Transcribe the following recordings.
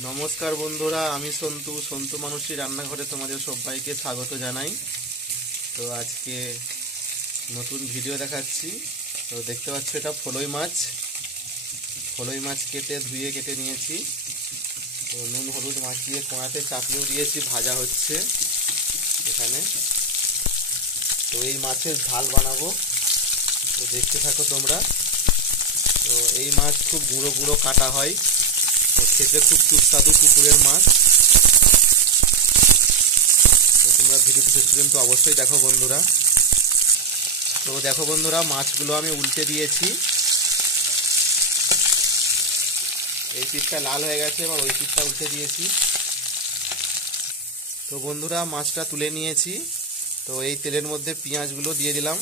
নমস্কার বন্ধুরা, আমি সন্তু সন্তু মানুষের রান্নাঘরে তোমাদের সবাইকে স্বাগত জানাই। তো আজকে নতুন ভিডিও দেখাচ্ছি। তো দেখতে পাচ্ছ এটা ফলই মাছ কেটে নিয়েছি। তো নুন হলুদ মাখিয়ে কড়াতে চাপিয়েও দিয়েছি, ভাজা হচ্ছে এখানে। তো এই মাছের ঝাল বানাবো, তো দেখতে থাকো তোমরা। তো এই মাছ খুব গুঁড়ো গুঁড়ো কাটা হয়, তো খেতে খুব সুস্বাদু পুকুরের মাছ। তো তোমরা ভিডিওটি শেষ পর্যন্ত অবশ্যই দেখো বন্ধুরা। তো দেখো বন্ধুরা, মাছগুলো আমি উল্টে দিয়েছি। এই পিসটা লাল হয়ে গেছে, এবার ওই পিসটা উল্টে দিয়েছি। তো বন্ধুরা, মাছটা তুলে নিয়েছি। তো এই তেলের মধ্যে পেঁয়াজগুলো দিয়ে দিলাম,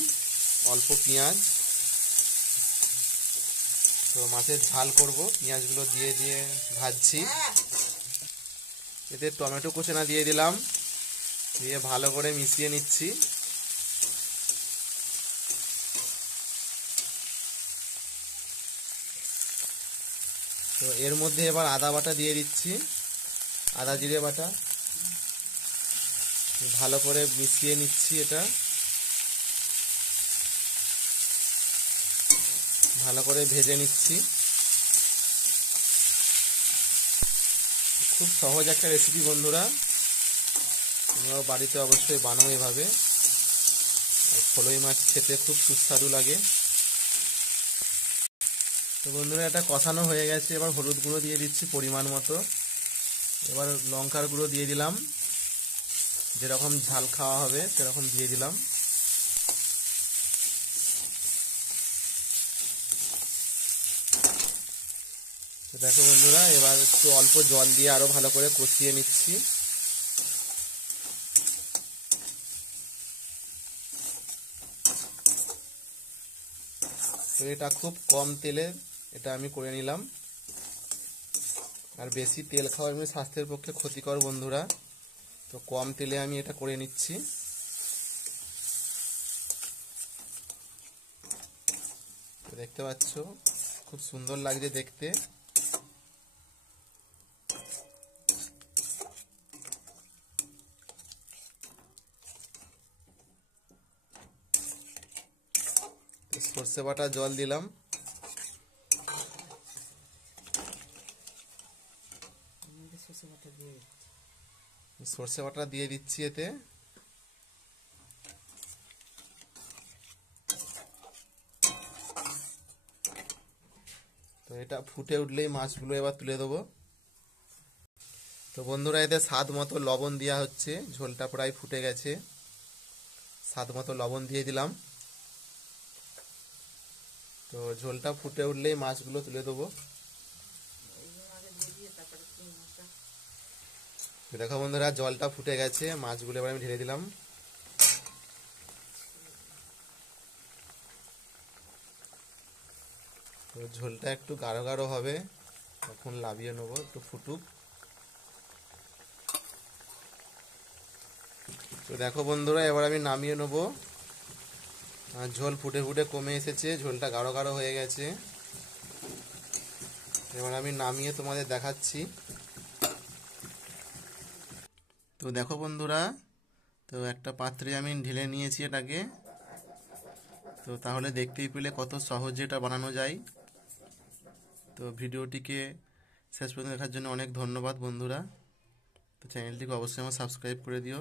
অল্প পেঁয়াজ। তো মাছের ঝাল করব, পেঁয়াজগুলো দিয়ে দিয়ে ভাজছি। এতে টমেটো কুচনা দিয়ে দিলাম, দিয়ে ভালো করে মিশিয়ে নিচ্ছি। তো এর মধ্যে এবার আদা বাটা দিয়ে দিচ্ছি, আদা জিরে বাটা। ভালো করে মিশিয়ে নিচ্ছি, এটা ভালো করে ভেজে নিচ্ছি। খুব সহজ একটা রেসিপি বন্ধুরা, তোমরাও বাড়িতে অবশ্যই বানাও এভাবে। আর ফলই মাছ খেতে খুব সুস্বাদু লাগে। তো বন্ধুরা, এটা কষানো হয়ে গেছে, এবার হলুদ গুঁড়ো দিয়ে দিচ্ছি পরিমাণ মতো। এবার লঙ্কার গুঁড়ো দিয়ে দিলাম, যেরকম ঝাল খাওয়া হবে সেরকম দিয়ে দিলাম। তো দেখো বন্ধুরা, এবার একটু অল্প জল দিয়ে আরো ভালো করে কষিয়ে নিচ্ছি। তো এটা খুব কম তেলে এটা আমি করে নিলাম। আর বেশি তেল খাওয়া এমনি স্বাস্থ্যের পক্ষে ক্ষতিকর বন্ধুরা, তো কম তেলে আমি এটা করে নিচ্ছি। তো দেখতে পাচ্ছ খুব সুন্দর লাগছে দেখতে। সর্ষে বাটা জল দিলাম। সর্ষে বাটা দিয়ে দিচ্ছি এতে। তো এটা ফুটে উঠলেই মাছগুলো এবার তুলে দেবো। তো বন্ধুরা, এতে স্বাদ মতো লবণ দেওয়া হচ্ছে, ঝোলটা প্রায় ফুটে গেছে। স্বাদ মতো লবণ দিয়ে দিলাম। তো ঝোলটা ফুটে উঠলেই মাছগুলো তুলে দেবো। দেখো বন্ধুরা, জলটা ফুটে গেছে, মাছগুলো এবার আমি ঢেলে দিলাম। তো ঝোলটা একটু গাঢ় গাঢ় হবে, তখন নামিয়ে নেবো, একটু ফুটুক। তো দেখো বন্ধুরা, এবার আমি নামিয়ে নেবো। ঝোল ফুটে ফুটে কমে এসেছে, ঝোলটা গাঢ় গাঢ় হয়ে গেছে। এবার আমি নামিয়ে তোমাদের দেখাচ্ছি। তো দেখো বন্ধুরা, তো একটা পাত্রে আমি ঢেলে নিয়েছি এটাকে। তো তাহলে দেখতেই পেলে কত সহজে এটা বানানো যায়। তো ভিডিওটিকে শেষ পর্যন্ত দেখার জন্য অনেক ধন্যবাদ বন্ধুরা। তো চ্যানেলটিকে অবশ্যই আমার সাবস্ক্রাইব করে দিও।